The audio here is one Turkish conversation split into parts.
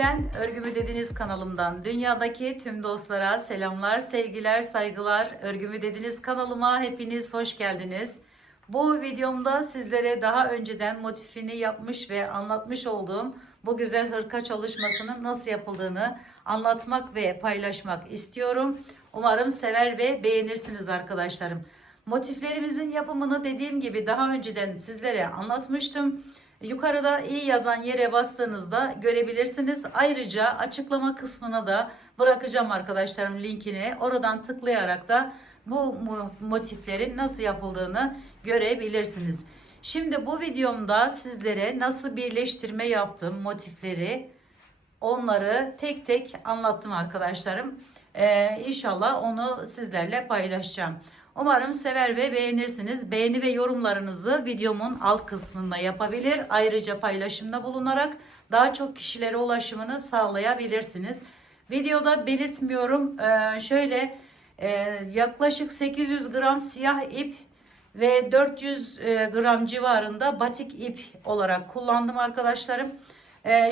Türkiye'den Örgümü Dediniz kanalımdan dünyadaki tüm dostlara selamlar, sevgiler, saygılar. Örgümü Dediniz kanalıma hepiniz hoş geldiniz. Bu videomda sizlere daha önceden motifini yapmış ve anlatmış olduğum bu güzel hırka çalışmasının nasıl yapıldığını anlatmak ve paylaşmak istiyorum. Umarım sever ve beğenirsiniz arkadaşlarım. Motiflerimizin yapımını dediğim gibi daha önceden sizlere anlatmıştım. Yukarıda i yazan yere bastığınızda görebilirsiniz. Ayrıca açıklama kısmına da bırakacağım arkadaşlarım linkini. Oradan tıklayarak da bu motiflerin nasıl yapıldığını görebilirsiniz. Şimdi bu videomda sizlere nasıl birleştirme yaptım motifleri, onları tek tek anlattım arkadaşlarım. İnşallah onu sizlerle paylaşacağım. Umarım sever ve beğenirsiniz. Beğeni ve yorumlarınızı videomun alt kısmında yapabilir. Ayrıca paylaşımda bulunarak daha çok kişilere ulaşımını sağlayabilirsiniz. Videoda belirtmiyorum. Yaklaşık 800 gram siyah ip ve 400 gram civarında batik ip olarak kullandım arkadaşlarım.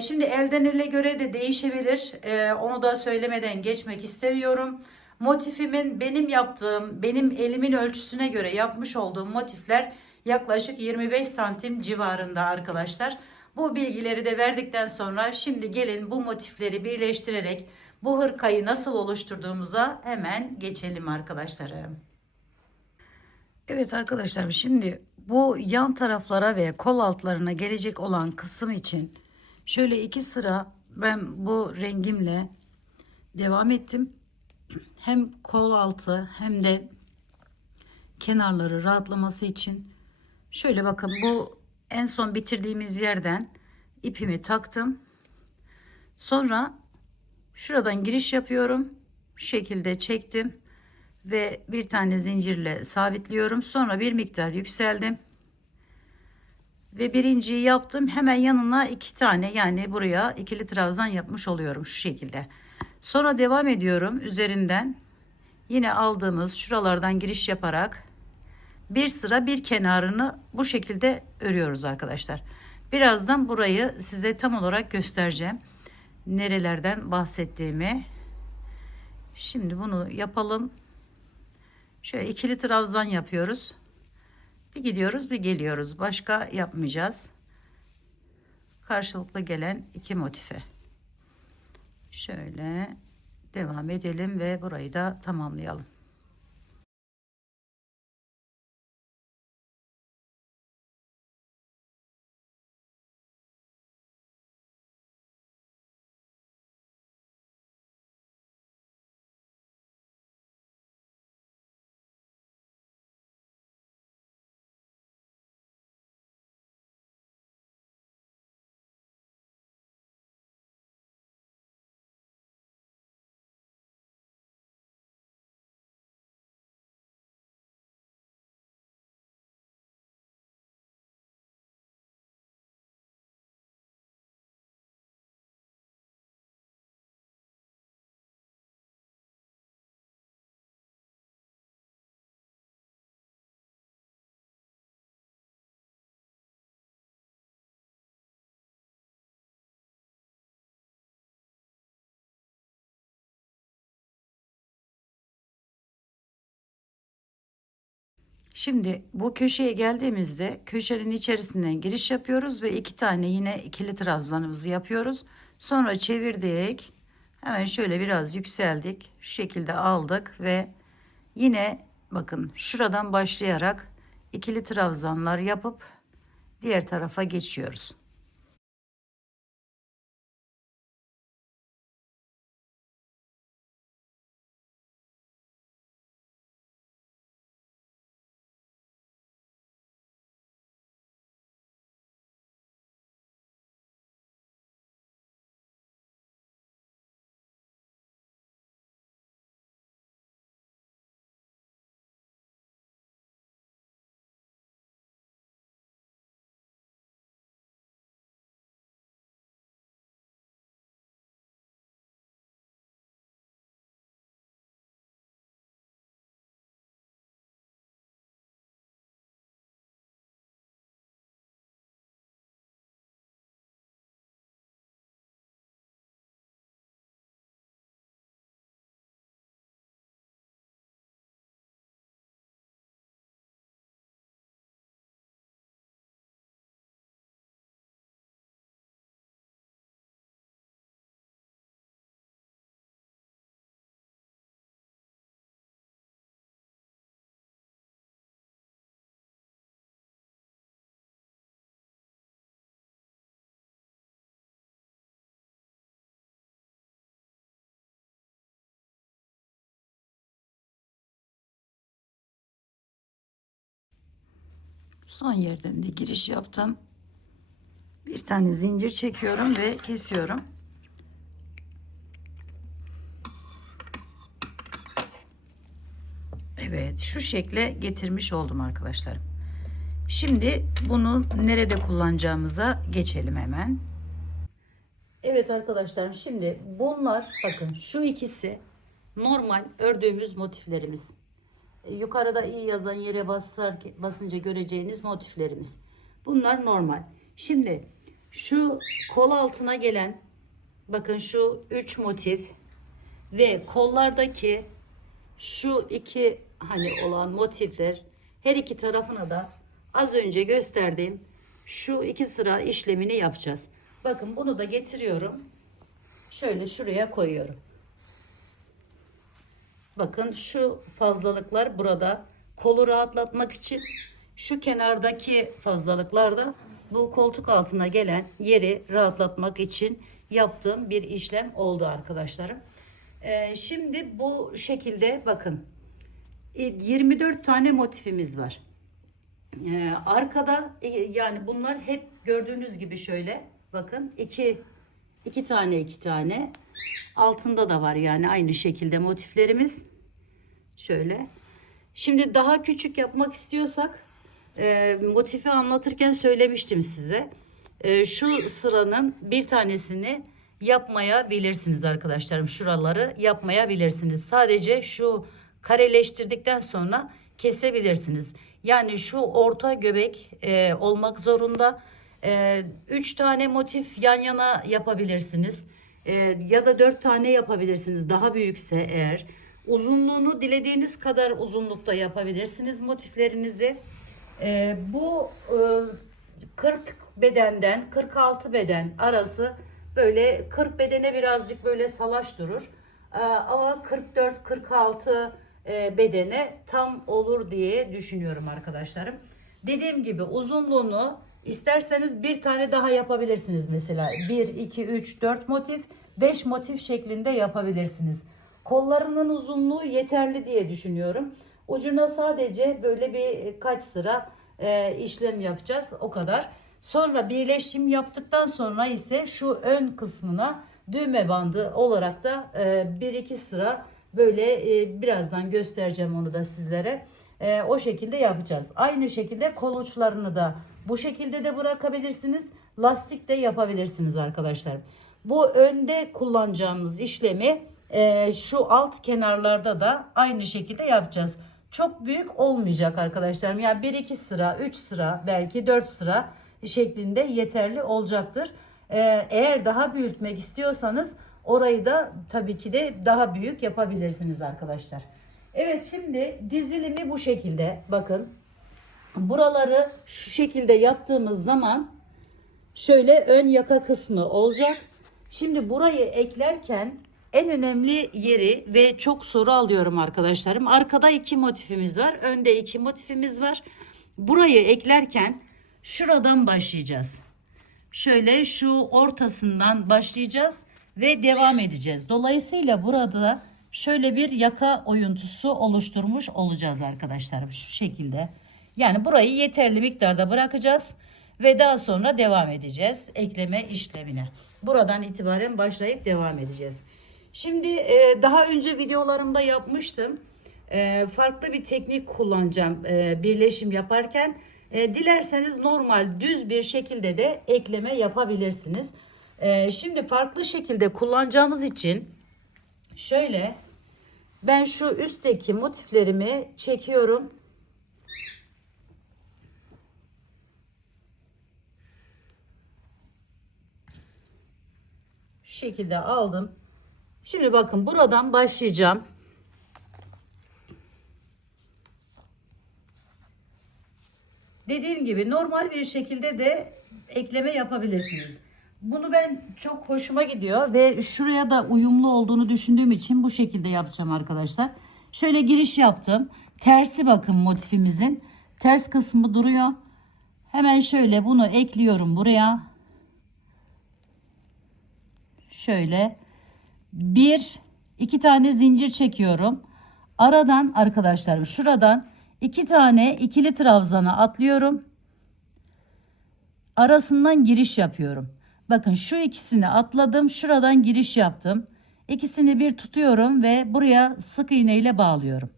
Şimdi elden ele göre de değişebilir. Onu da söylemeden geçmek istemiyorum. Motifimin benim yaptığım, benim elimin ölçüsüne göre yapmış olduğum motifler yaklaşık 25 santim civarında arkadaşlar. Bu bilgileri de verdikten sonra şimdi gelin bu motifleri birleştirerek bu hırkayı nasıl oluşturduğumuza hemen geçelim arkadaşlarım. Evet arkadaşlar, şimdi bu yan taraflara ve kol altlarına gelecek olan kısım için şöyle iki sıra ben bu rengimle devam ettim. Hem kol altı hem de kenarları rahatlaması için şöyle bakın, bu en son bitirdiğimiz yerden ipimi taktım. Sonra şuradan giriş yapıyorum. Şu şekilde çektim ve bir tane zincirle sabitliyorum. Sonra bir miktar yükseldim ve birinciyi yaptım. Hemen yanına iki tane, yani buraya ikili trabzan yapmış oluyorum şu şekilde. Sonra devam ediyorum üzerinden. Yine aldığımız şuralardan giriş yaparak bir sıra bir kenarını bu şekilde örüyoruz arkadaşlar. Birazdan burayı size tam olarak göstereceğim. Nerelerden bahsettiğimi. Şimdi bunu yapalım. Şöyle ikili trabzan yapıyoruz. Bir gidiyoruz, bir geliyoruz. Başka yapmayacağız. Karşılıklı gelen iki motife. Şöyle devam edelim ve burayı da tamamlayalım. Şimdi bu köşeye geldiğimizde köşenin içerisinden giriş yapıyoruz ve iki tane yine ikili trabzanımızı yapıyoruz. Sonra çevirdik. Hemen şöyle biraz yükseldik. Şu şekilde aldık ve yine bakın şuradan başlayarak ikili trabzanlar yapıp diğer tarafa geçiyoruz. Son yerden de giriş yaptım. Bir tane zincir çekiyorum ve kesiyorum. Evet, şu şekle getirmiş oldum arkadaşlarım. Şimdi bunu nerede kullanacağımıza geçelim hemen. Evet arkadaşlarım, şimdi bunlar, bakın şu ikisi normal ördüğümüz motiflerimiz. Yukarıda iyi yazan yere basınca göreceğiniz motiflerimiz. Bunlar normal. Şimdi şu kol altına gelen, bakın şu 3 motif ve kollardaki şu iki hani olan motifler, her iki tarafına da az önce gösterdiğim şu 2 sıra işlemini yapacağız. Bakın bunu da getiriyorum. Şöyle şuraya koyuyorum. Bakın şu fazlalıklar burada kolu rahatlatmak için, şu kenardaki fazlalıklar da bu koltuk altına gelen yeri rahatlatmak için yaptığım bir işlem oldu arkadaşlarım. Şimdi bu şekilde bakın 24 tane motifimiz var. Arkada yani bunlar hep gördüğünüz gibi şöyle bakın iki tane altında da var yani aynı şekilde motiflerimiz şöyle. Şimdi daha küçük yapmak istiyorsak motifi anlatırken söylemiştim size. Şu sıranın bir tanesini yapmayabilirsiniz arkadaşlarım. Şuraları yapmayabilirsiniz. Sadece şu kareleştirdikten sonra kesebilirsiniz. Yani şu orta göbek olmak zorunda. 3 tane motif yan yana yapabilirsiniz. Ya da 4 tane yapabilirsiniz. Daha büyükse eğer. Uzunluğunu dilediğiniz kadar uzunlukta yapabilirsiniz motiflerinizi. Bu 40 bedenden 46 beden arası, böyle 40 bedene birazcık böyle salaş durur. Ama 44-46 bedene tam olur diye düşünüyorum arkadaşlarım. Dediğim gibi uzunluğunu isterseniz bir tane daha yapabilirsiniz. Mesela 1, 2, 3, 4 motif, 5 motif şeklinde yapabilirsiniz. Kollarının uzunluğu yeterli diye düşünüyorum. Ucuna sadece böyle birkaç sıra işlem yapacağız, o kadar. Sonra birleşim yaptıktan sonra ise şu ön kısmına düğme bandı olarak da 1-2 sıra böyle birazdan göstereceğim onu da sizlere. O şekilde yapacağız. Aynı şekilde kol uçlarını da bu şekilde de bırakabilirsiniz. Lastik de yapabilirsiniz arkadaşlar. Bu önde kullanacağımız işlemi şu alt kenarlarda da aynı şekilde yapacağız. Çok büyük olmayacak arkadaşlarım. Yani 1-2 sıra, 3 sıra, belki 4 sıra şeklinde yeterli olacaktır. Eğer daha büyütmek istiyorsanız orayı da tabii ki de daha büyük yapabilirsiniz arkadaşlar. Evet, şimdi dizilimi bu şekilde. Bakın buraları şu şekilde yaptığımız zaman şöyle ön yaka kısmı olacak. Şimdi burayı eklerken en önemli yeri ve çok soru alıyorum arkadaşlarım. Arkada 2 motifimiz var. Önde 2 motifimiz var. Burayı eklerken şuradan başlayacağız. Şöyle şu ortasından başlayacağız ve devam edeceğiz. Dolayısıyla burada şöyle bir yaka oyuntusu oluşturmuş olacağız arkadaşlarım. Şu şekilde. Yani burayı yeterli miktarda bırakacağız ve daha sonra devam edeceğiz ekleme işlemine. Buradan itibaren başlayıp devam edeceğiz. Şimdi daha önce videolarımda yapmıştım. Farklı bir teknik kullanacağım birleşim yaparken. Dilerseniz normal düz bir şekilde de ekleme yapabilirsiniz. Şimdi farklı şekilde kullanacağımız için şöyle ben şu üstteki motiflerimi çekiyorum. Şu şekilde aldım. Şimdi bakın buradan başlayacağım. Dediğim gibi normal bir şekilde de ekleme yapabilirsiniz. Bunu ben çok hoşuma gidiyor ve şuraya da uyumlu olduğunu düşündüğüm için bu şekilde yapacağım arkadaşlar. Şöyle giriş yaptım. Tersi bakın motifimizin ters kısmı duruyor. Hemen şöyle bunu ekliyorum buraya. Şöyle 1-2 tane zincir çekiyorum. Aradan arkadaşlarım şuradan 2 tane ikili trabzana atlıyorum. arasından giriş yapıyorum. Bakın şu ikisini atladım, şuradan giriş yaptım. İkisini bir tutuyorum ve buraya sık iğne ile bağlıyorum.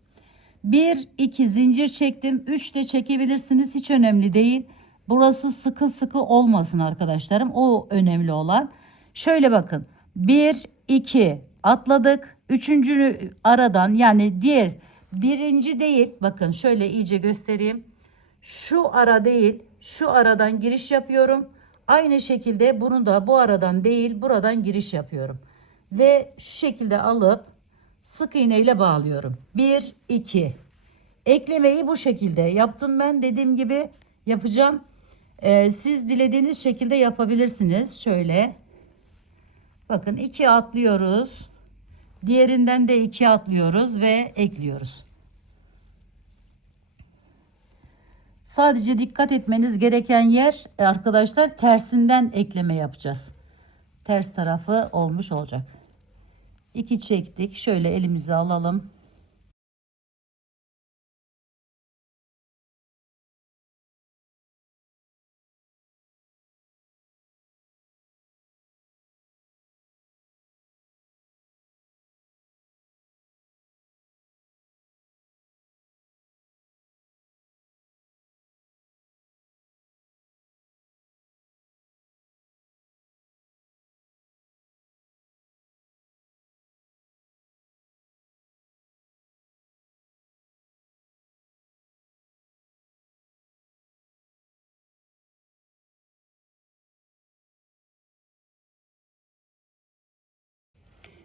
1 2 zincir çektim. 3 de çekebilirsiniz, hiç önemli değil. Burası sıkı sıkı olmasın arkadaşlarım, o önemli olan. Şöyle bakın, 1 2 atladık. Üçüncü aradan, yani diğer birinci değil, bakın şöyle iyice göstereyim. Şu ara değil, şu aradan giriş yapıyorum. Aynı şekilde bunu da bu aradan değil, buradan giriş yapıyorum. Ve şu şekilde alıp sık iğne ile bağlıyorum. 1 2. Eklemeyi bu şekilde yaptım ben. Dediğim gibi yapacağım. Siz dilediğiniz şekilde yapabilirsiniz. Şöyle. Bakın 2 atlıyoruz. Diğerinden de 2 atlıyoruz ve ekliyoruz. Sadece dikkat etmeniz gereken yer arkadaşlar, tersinden ekleme yapacağız. Ters tarafı olmuş olacak. 2 çektik. Şöyle elimize alalım.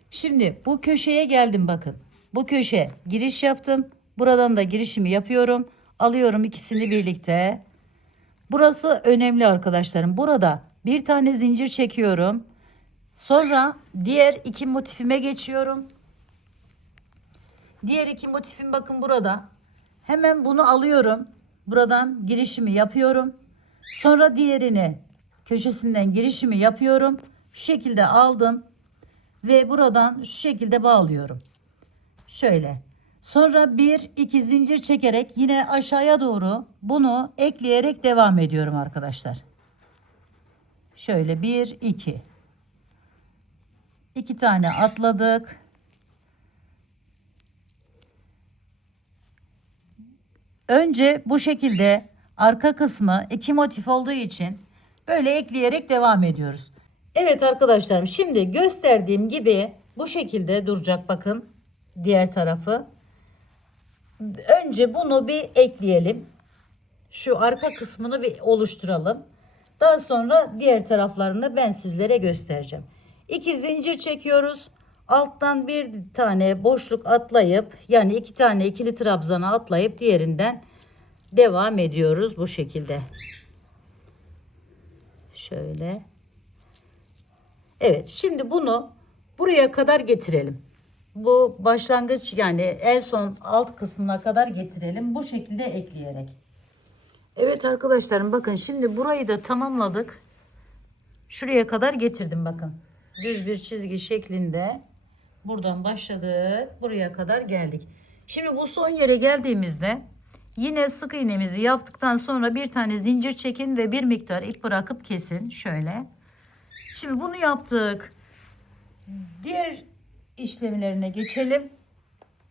Şimdi bu köşeye geldim, bakın. Bu köşe giriş yaptım. Buradan da girişimi yapıyorum. Alıyorum ikisini birlikte. Burası önemli arkadaşlarım. Burada bir tane zincir çekiyorum. Sonra diğer iki motifime geçiyorum. Diğer iki motifim bakın burada. Hemen bunu alıyorum. Buradan girişimi yapıyorum. Sonra diğerini köşesinden girişimi yapıyorum. Şu şekilde aldım. Ve buradan şu şekilde bağlıyorum. Şöyle. Sonra 1 2 zincir çekerek yine aşağıya doğru bunu ekleyerek devam ediyorum arkadaşlar. Şöyle 1 2. 2 tane atladık. Önce bu şekilde arka kısmı 2 motif olduğu için böyle ekleyerek devam ediyoruz. Evet arkadaşlarım, şimdi gösterdiğim gibi bu şekilde duracak, bakın diğer tarafı. Önce bunu bir ekleyelim. Şu arka kısmını bir oluşturalım. Daha sonra diğer taraflarını ben sizlere göstereceğim. 2 zincir çekiyoruz. Alttan bir tane boşluk atlayıp, yani 2 tane ikili trabzana atlayıp diğerinden devam ediyoruz bu şekilde. Şöyle. Evet, şimdi bunu buraya kadar getirelim. Bu başlangıç, yani en son alt kısmına kadar getirelim. Bu şekilde ekleyerek. Evet arkadaşlarım, bakın şimdi burayı da tamamladık. Şuraya kadar getirdim, bakın. Düz bir çizgi şeklinde. Buradan başladık. Buraya kadar geldik. Şimdi bu son yere geldiğimizde yine sık iğnemizi yaptıktan sonra bir tane zincir çekin ve bir miktar ip bırakıp kesin. Şöyle. Şimdi bunu yaptık. Diğer işlemlerine geçelim.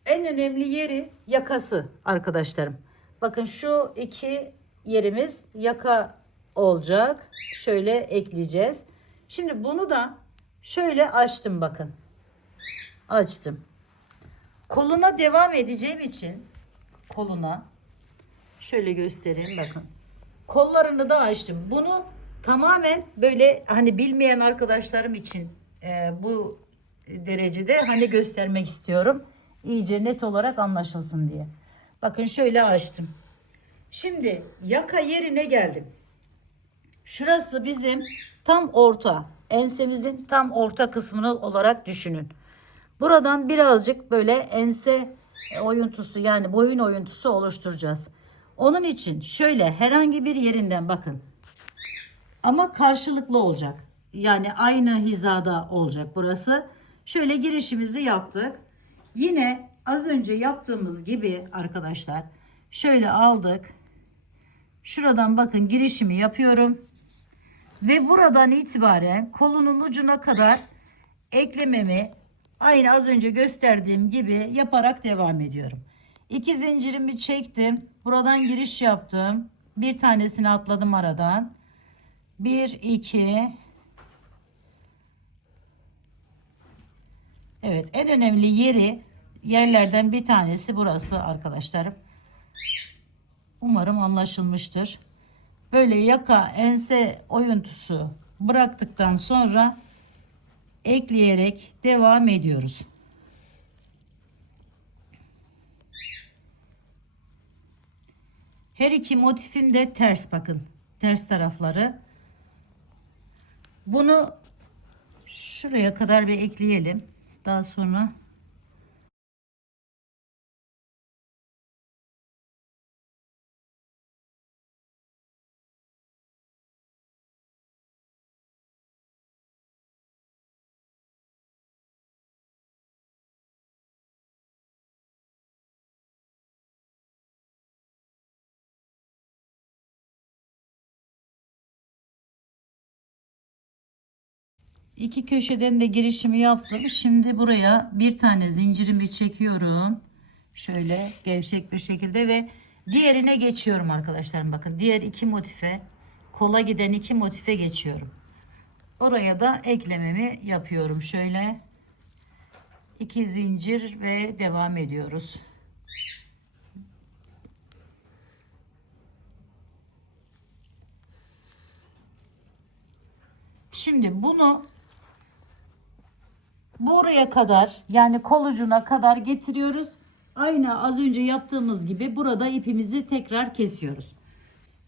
En önemli yeri yakası arkadaşlarım. Bakın şu iki yerimiz yaka olacak. Şöyle ekleyeceğiz. Şimdi bunu da şöyle açtım, bakın. Açtım. Koluna devam edeceğim için koluna şöyle göstereyim, bakın. Kollarını da açtım. Bunu tamamen böyle, hani bilmeyen arkadaşlarım için bu derecede hani göstermek istiyorum. İyice net olarak anlaşılsın diye. Bakın şöyle açtım. Şimdi yaka yerine geldim. Şurası bizim tam orta, ensemizin tam orta kısmını olarak düşünün. Buradan birazcık böyle ense oyuntusu, yani boyun oyuntusu oluşturacağız. Onun için şöyle herhangi bir yerinden, bakın. Ama karşılıklı olacak. Yani aynı hizada olacak burası. Şöyle girişimizi yaptık. Yine az önce yaptığımız gibi arkadaşlar şöyle aldık. Şuradan bakın girişimi yapıyorum. Ve buradan itibaren kolunun ucuna kadar eklememi aynı az önce gösterdiğim gibi yaparak devam ediyorum. 2 zincirimi çektim. Buradan giriş yaptım. Bir tanesini atladım aradan. 1 2. Evet, en önemli yerlerden bir tanesi burası arkadaşlarım. Umarım anlaşılmıştır. Böyle yaka ense oyuntusu bıraktıktan sonra ekleyerek devam ediyoruz. Her iki motifim de ters, bakın. Ters tarafları. Bunu şuraya kadar bir ekleyelim. Daha sonra iki köşeden de girişimi yaptım. Şimdi buraya bir tane zincirimi çekiyorum. Şöyle gevşek bir şekilde ve diğerine geçiyorum arkadaşlar. Bakın, diğer iki motife, kola giden iki motife geçiyorum. Oraya da eklememi yapıyorum. Şöyle 2 zincir ve devam ediyoruz. Şimdi bunu buraya kadar, yani kol ucuna kadar getiriyoruz. Aynı az önce yaptığımız gibi burada ipimizi tekrar kesiyoruz.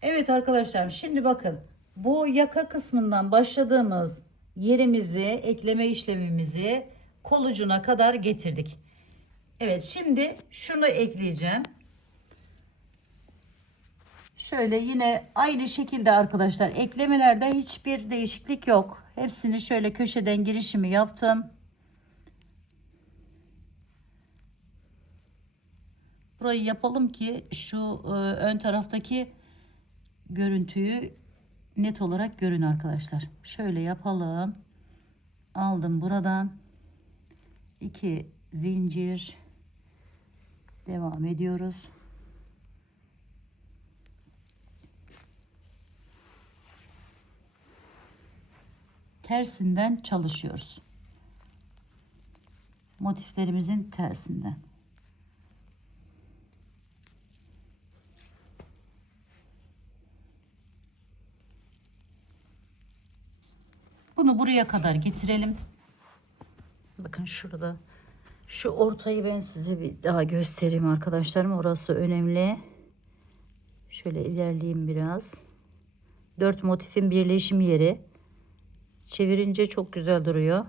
Evet arkadaşlar, şimdi bakın, bu yaka kısmından başladığımız yerimizi, ekleme işlemimizi kol ucuna kadar getirdik. Evet, şimdi şunu ekleyeceğim. Şöyle yine aynı şekilde arkadaşlar, eklemelerde hiçbir değişiklik yok. Hepsini şöyle köşeden girişimi yaptım. Burayı yapalım ki şu ön taraftaki görüntüyü net olarak görün arkadaşlar. Şöyle yapalım. Aldım buradan 2 zincir, devam ediyoruz. Tersinden çalışıyoruz. Motiflerimizin tersinden. Bunu buraya kadar getirelim. Bakın şurada. Şu ortayı ben size bir daha göstereyim arkadaşlarım. Orası önemli. Şöyle ilerleyeyim biraz. 4 motifin birleşim yeri. Çevirince çok güzel duruyor.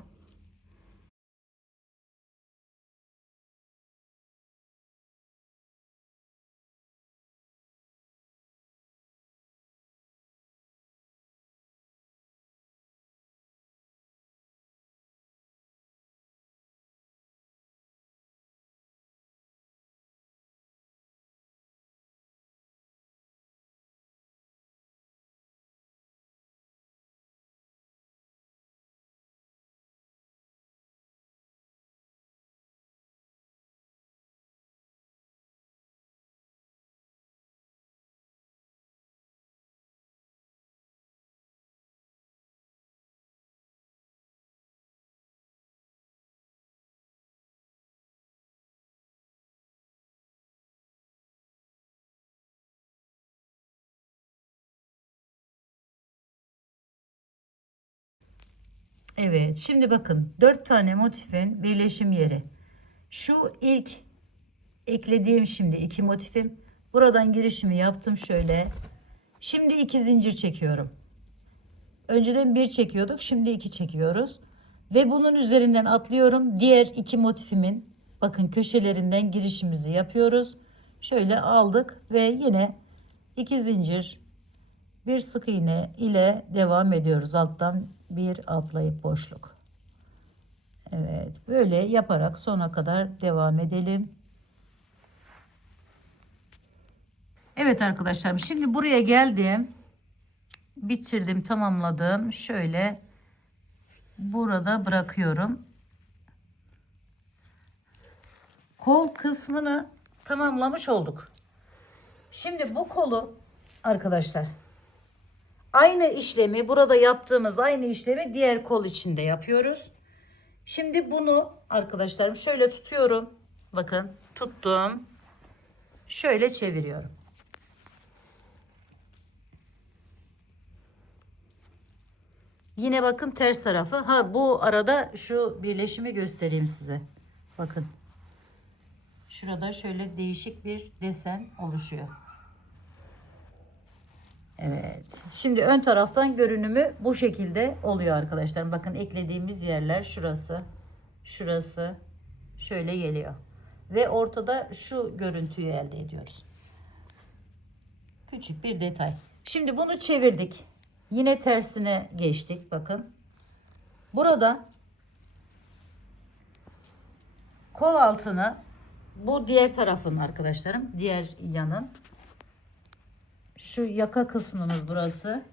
Evet, şimdi bakın, 4 tane motifin birleşim yeri. Şu ilk eklediğim şimdi 2 motifim. Buradan girişimi yaptım şöyle. Şimdi 2 zincir çekiyorum. Önceden 1 çekiyorduk, şimdi 2 çekiyoruz. Ve bunun üzerinden atlıyorum. Diğer 2 motifimin, bakın, köşelerinden girişimizi yapıyoruz. Şöyle aldık ve yine 2 zincir, bir sık iğne ile devam ediyoruz. Alttan bir atlayıp boşluk. Evet, böyle yaparak sona kadar devam edelim. Evet arkadaşlar, şimdi buraya geldim. bitirdim, tamamladım. Şöyle burada bırakıyorum. Kol kısmını tamamlamış olduk. Şimdi bu kolu arkadaşlar aynı işlemi, burada yaptığımız aynı işlemi diğer kol içinde yapıyoruz. Şimdi bunu arkadaşlarım şöyle tutuyorum. Bakın tuttum. Şöyle çeviriyorum. Yine bakın ters tarafı. Ha, bu arada şu birleşimi göstereyim size. Bakın. Şurada şöyle değişik bir desen oluşuyor. Evet. Şimdi ön taraftan görünümü bu şekilde oluyor arkadaşlar. Bakın eklediğimiz yerler şurası. Şurası. Şöyle geliyor. Ve ortada şu görüntüyü elde ediyoruz. Küçük bir detay. Şimdi bunu çevirdik. Yine tersine geçtik. Bakın. Burada kol altını, bu diğer tarafın arkadaşlarım. Diğer yanın. Şu yaka kısmımız burası.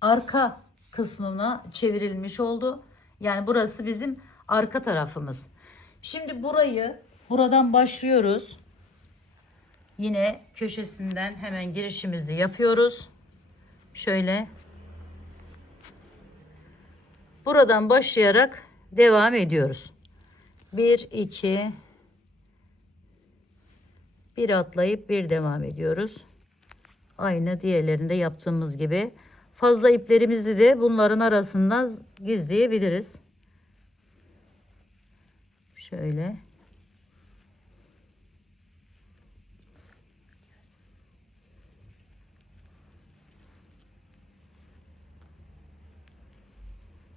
Arka kısmına çevrilmiş oldu. Yani burası bizim arka tarafımız. Şimdi buradan başlıyoruz. Yine köşesinden hemen girişimizi yapıyoruz. Şöyle. Buradan başlayarak devam ediyoruz. 1 2 bir atlayıp bir devam ediyoruz. Aynı diğerlerinde yaptığımız gibi. Fazla iplerimizi de bunların arasından gizleyebiliriz. Şöyle.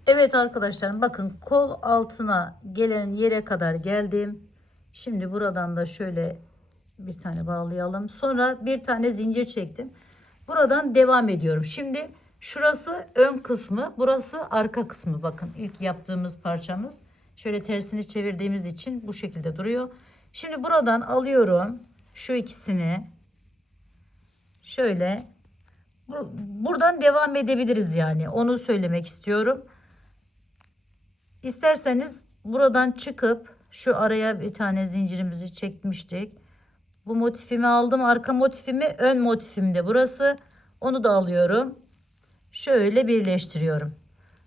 Evet arkadaşlarım, bakın kol altına gelen yere kadar geldim. Şimdi buradan da şöyle bir tane bağlayalım. Sonra bir tane zincir çektim. Buradan devam ediyorum. Şimdi şurası ön kısmı, burası arka kısmı. Bakın ilk yaptığımız parçamız. Şöyle tersini çevirdiğimiz için bu şekilde duruyor. Şimdi buradan alıyorum şu ikisini. Şöyle buradan devam edebiliriz yani. Onu söylemek istiyorum. İsterseniz buradan çıkıp şu araya bir tane zincirimizi çekmiştik. Bu motifimi aldım. Arka motifimi, ön motifim de burası. Onu da alıyorum. Şöyle birleştiriyorum.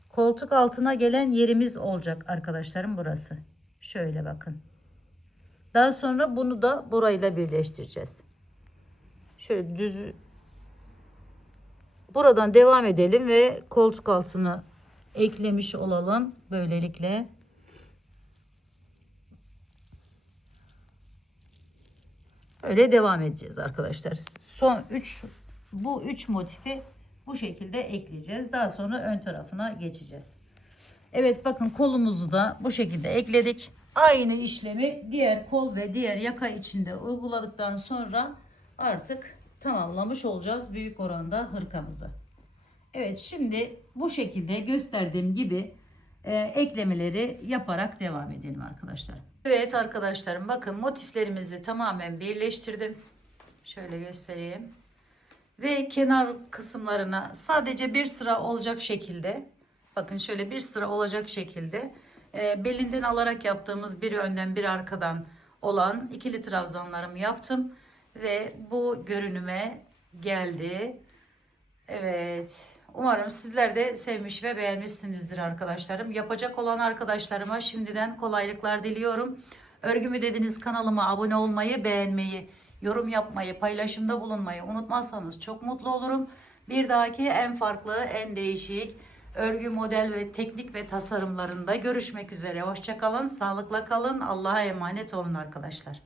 Koltuk altına gelen yerimiz olacak arkadaşlarım burası. Şöyle bakın. Daha sonra bunu da burayla birleştireceğiz. Şöyle düz. Buradan devam edelim ve koltuk altına eklemiş olalım. Böylelikle. Öyle devam edeceğiz arkadaşlar. Bu 3 motifi bu şekilde ekleyeceğiz. Daha sonra ön tarafına geçeceğiz. Evet, bakın kolumuzu da bu şekilde ekledik. Aynı işlemi diğer kol ve diğer yaka içinde uyguladıktan sonra artık tamamlamış olacağız büyük oranda hırkamızı. Evet, şimdi bu şekilde gösterdiğim gibi eklemeleri yaparak devam edelim arkadaşlar. Evet arkadaşlarım, bakın motiflerimizi tamamen birleştirdim. Şöyle göstereyim. Ve kenar kısımlarına sadece bir sıra olacak şekilde, bakın şöyle bir sıra olacak şekilde belinden alarak yaptığımız bir önden bir arkadan olan ikili trabzanlarımı yaptım. Ve bu görünüme geldi. Evet. Umarım sizler de sevmiş ve beğenmişsinizdir arkadaşlarım. Yapacak olan arkadaşlarıma şimdiden kolaylıklar diliyorum. Örgümü dediniz kanalıma abone olmayı, beğenmeyi, yorum yapmayı, paylaşımda bulunmayı unutmazsanız çok mutlu olurum. Bir dahaki en farklı, en değişik örgü, model ve teknik ve tasarımlarında görüşmek üzere. Hoşça kalın, sağlıkla kalın. Allah'a emanet olun arkadaşlar.